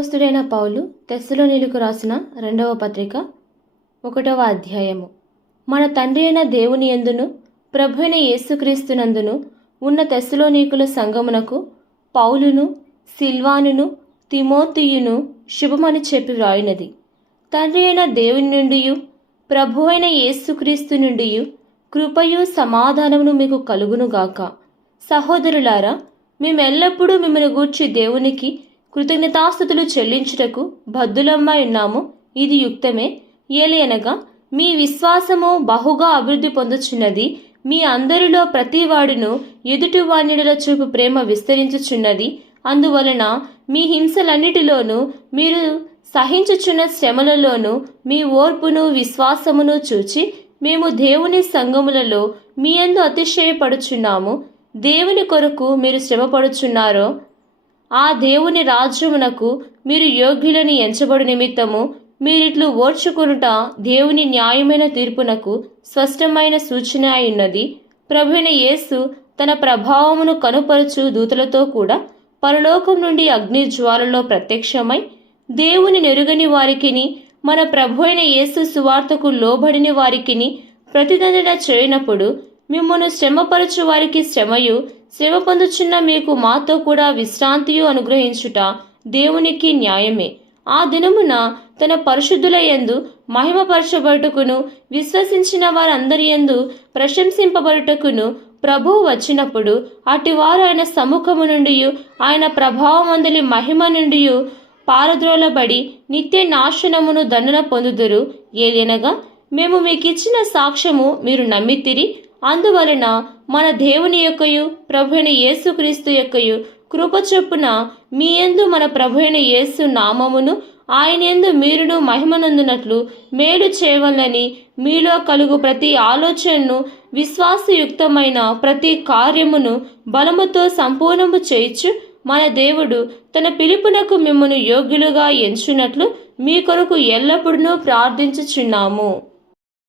అపస్తుడైన పౌలు తెస్సలోనిలకు రాసిన రెండవ పత్రిక ఒకటవ అధ్యాయము. మన తండ్రి అయిన దేవుని యందును ప్రభు అయిన యేసుక్రీస్తునందును ఉన్న తెస్సలోనికుల సంగమునకు పౌలును సిల్వానును తిమోతియును శుభమని చెప్పి వ్రాయినది. తండ్రి అయిన దేవుని నుండి ప్రభు అయిన యేసుక్రీస్తు నుండి కృపయు సమాధానమును మీకు కలుగునుగాక. సహోదరులారా మేమెల్లప్పుడూ మిమ్మల్ని గూర్చి దేవునికి కృతజ్ఞతాస్థుతులు చెల్లించుటకు బద్దులమ్మై ఉన్నాము. ఇది యుక్తమే. ఏలయనగా మీ విశ్వాసము బహుగా అభివృద్ధి పొందుచున్నది. మీ అందరిలో ప్రతివాడును ఎదుటి వాణిడిలో చూపు ప్రేమ విస్తరించుచున్నది. అందువలన మీ హింసలన్నిటిలోనూ మీరు సహించుచున్న శ్రమలలోనూ మీ ఓర్పును విశ్వాసమును చూచి మేము దేవుని సంగములలో మీ అందు అతిశయపడుచున్నాము. దేవుని కొరకు మీరు శ్రమపడుచున్నారో ఆ దేవుని రాజ్యమునకు మీరు యోగ్యులని ఎంచబడు నిమిత్తము మీరిట్లు ఓర్చుకొనుట దేవుని న్యాయమైన తీర్పునకు స్పష్టమైన సూచన అయినది ప్రభువైన యేసు తన ప్రభావమును కనుపరచు దూతలతో కూడా పరలోకం నుండి అగ్ని జ్వాలలో ప్రత్యక్షమై దేవుని నెరుగని వారికిని మన ప్రభు అయిన యేసు సువార్తకు లోబడిన వారికిని ప్రతిదండన చేయనప్పుడు మిమ్మల్ని శ్రమపరచు వారికి శ్రమయు సేవ పొందుచున్న మీకు మాతో కూడా విశ్రాంతియు అనుగ్రహించుట దేవునికి న్యాయమే. ఆ దినమున తన పరిశుద్ధుల యందు మహిమపరచబడుటకును విశ్వసించిన వారందరి యందు ప్రశంసింపబడుటకును ప్రభువు వచ్చినప్పుడు అటివారు ఆయన సముఖము నుండి ఆయన ప్రభావమందలి మహిమ నుండి పారద్రోలబడి నిత్య నాశనమును దండన పొందుదురు. ఏలనగా మేము మీకిచ్చిన సాక్ష్యము మీరు నమ్మితిరి అందువలన మన దేవుని యొక్కయు ప్రభుని యేసుక్రీస్తు యొక్కయు కృప చొప్పున మీ యందు మన ప్రభు యేసు నామమును ఆయన యందు మీరును మహిమనందునట్లు మేలు చేయవలని మీలో కలుగు ప్రతి ఆలోచనను విశ్వాసయుక్తమైన ప్రతి కార్యమును బలముతో సంపూర్ణము చేయించు మన దేవుడు తన పిలుపునకు మిమ్మను యోగ్యులుగా ఎంచునట్లు మీ కొరకు ఎల్లప్పుడూ ప్రార్థించుచున్నాము.